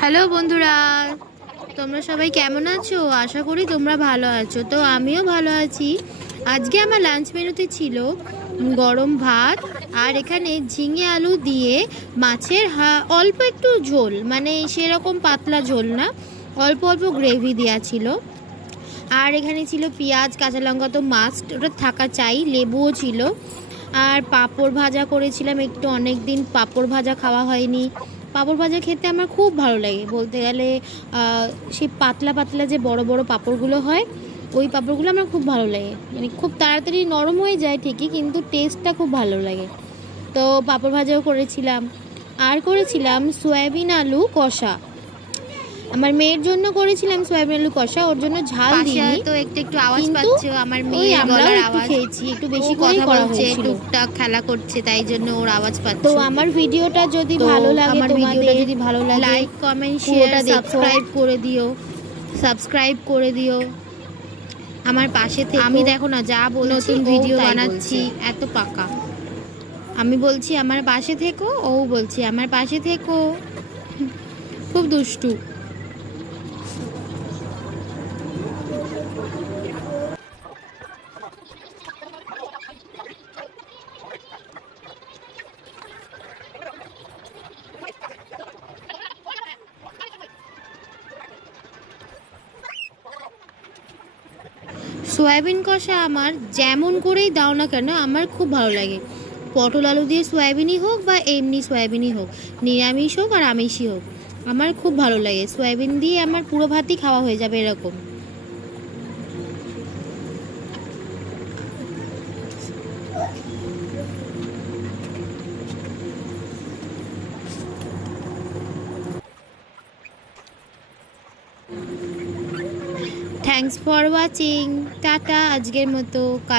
Hello বন্ধুরা, তোমরা সবাই কেমন আছো? আশা করি তোমরা ভালো আছো। তো আমিও ভালো আছি। আজকে আমার লাঞ্চ মেনুতে ছিল গরম ভাত, আর এখানে ঝিঙে আলু দিয়ে মাছের অল্প একটু ঝোল, মানে সেরকম পাতলা ঝোল না, অল্প অল্প গ্রেভি দেওয়া ছিল। আর এখানে ছিল পেঁয়াজ কাঁচা লঙ্কা, তো মাস্ট ওটা থাকা চাই, লেবুও ছিল। আর পাঁপড় ভাজা করেছিলাম একটু, অনেক দিন পাঁপড় ভাজা খাওয়া হয়নি। পাঁপড় ভাজা খেতে আমার খুব ভালো লাগে, বলতে গেলে সেই পাতলা পাতলা যে বড় বড় পাঁপড়গুলো হয়, ওই পাঁপড়গুলো আমার খুব ভালো লাগে। মানে খুব তাড়াতাড়ি নরম হয়ে যায় ঠিকই, কিন্তু টেস্টটা খুব ভালো লাগে। তো পাঁপড় ভাজাও করেছিলাম। আর করেছিলাম সয়াবিন আলু কষা। আমার মেয়ের জন্য করেছিলাম সয়াবিন আলু কষা, ওর জন্য ঝাল দিইনি। তো একটু একটু আওয়াজ কিন্তু পাচ্ছো, আমার মেয়ের আমরাও গলার একটু আওয়াজ। খেয়েছি, একটু বেশি কথা করেই করা বলছে, হয়েছিল। টুকটাক খেলা করছে, তাই জন্য ওর আওয়াজ তো পাচ্ছো। আমার ভিডিওটা যদি তো ভালো লাগে, আমার ভিডিওটা যদি ভালো লাগে, লাইক কমেন্ট শেয়ার পুরোটা সাবস্ক্রাইব করে দিও। সাবস্ক্রাইব করে দিও, আমার পাশে থেকে। আমি দেখো না যা বলছি, নতুন ও ভিডিও তাই বানাচ্ছি, বলছে। এত পাকা। আমি বলছি আমার পাশে থেকো, ও বলছি আমার পাশে থেকো। খুব দুষ্টু। সয়াবিন কষা আমার যেমন করেই দাও না কেন আমার খুব ভালো লাগে। পটল আলু দিয়ে সয়াবিনই হোক বা এমনি সয়াবিনই হোক, নিরামিষ হোক আর আমিষই হোক, আমার খুব ভালো লাগে। সয়াবিন দিয়ে আমার পুরো ভাতই খাওয়া হয়ে যাবে এরকম। Thanks for watching. টাটা আজকের মতো। কাল